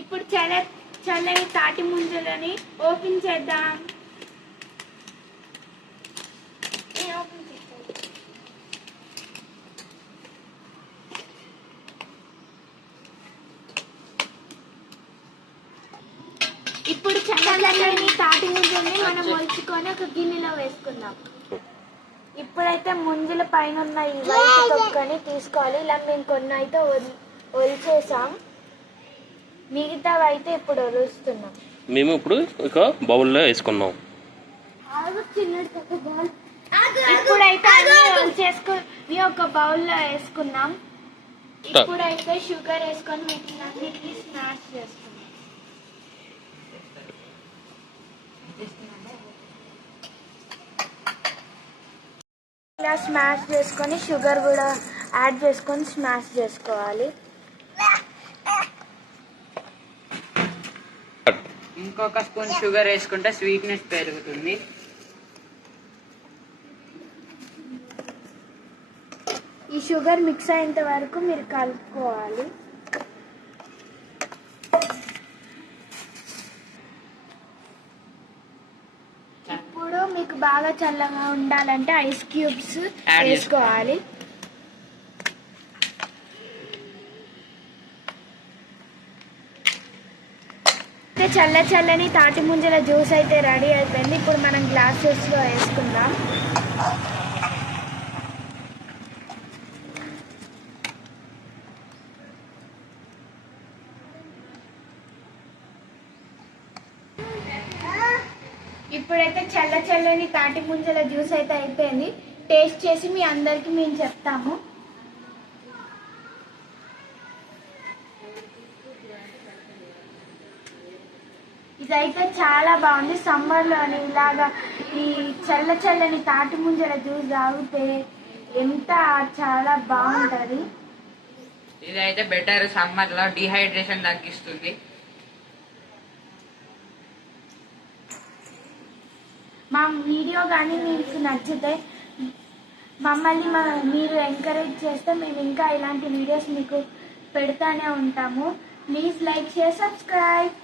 ఇప్పుడు చల్లని తాటి ముంజలని ఓపెన్ చేద్దాం. ఇప్పుడు చల్లని తాటి ముంజల్ని మనం ఒలుచుకొని ఒక గిన్నెలో వేసుకుందాం. ఇప్పుడైతే ముంజల పైన ఉన్న ఈ వైట్ తొక్కని తీసుకోవాలి. ఇలా మేము కొన్ని అయితే ఒలిచేసాం, మిగతావి అయితే ఇప్పుడు ఒలుస్తున్నాం. మేము ఇప్పుడు ఒక బౌల్లో వేసుకున్నాం. ఇప్పుడైతే అన్ని ఒలిచేసుకొని ఒక బౌల్లో వేసుకున్నాం. ఇప్పుడైతే షుగర్ వేసుకొని వీటిని స్మాష్ చేసుకున్నాం. ఇలా స్మాష్ చేసుకొని షుగర్ కూడా యాడ్ చేసుకొని స్మాష్ చేసుకోవాలి. ఇంకొక స్పూన్ షుగర్ వేసుకుంటే స్వీట్నెస్ పెరుగుతుంది. ఈ షుగర్ మిక్స్ అయ్యేంత వరకు మీరు కలుపుకోవాలి. ఇప్పుడు మీకు బాగా చల్లగా ఉండాలంటే ఐస్ క్యూబ్స్ వేసుకోవాలి. చల్లని తాటి ముంజల జ్యూస్ అయితే రెడీ అయిపోయింది. ఇప్పుడు మనం గ్లాసెస్లో వేసుకుందాం. ఇప్పుడైతే చల్లని తాటి ముంజల జ్యూస్ అయితే అయిపోయింది. టేస్ట్ చేసి మీ అందరికి మేము చెప్తాము. ఇదైతే చాలా బాగుంది. సమ్మర్లోని ఇలాగా ఈ చల్లని తాటి ముంజల జ్యూస్ తాగితే ఎంత చాలా బాగుంటుంది. ఇదైతే బెటర్, సమ్మర్లో డిహైడ్రేషన్ తగ్గిస్తుంది. మా వీడియో కానీ మీకు నచ్చితే మమ్మల్ని మీరు ఎంకరేజ్ చేస్తే మేము ఇంకా ఇలాంటి వీడియోస్ మీకు పెడతానే ఉంటాము. Please like, share, subscribe.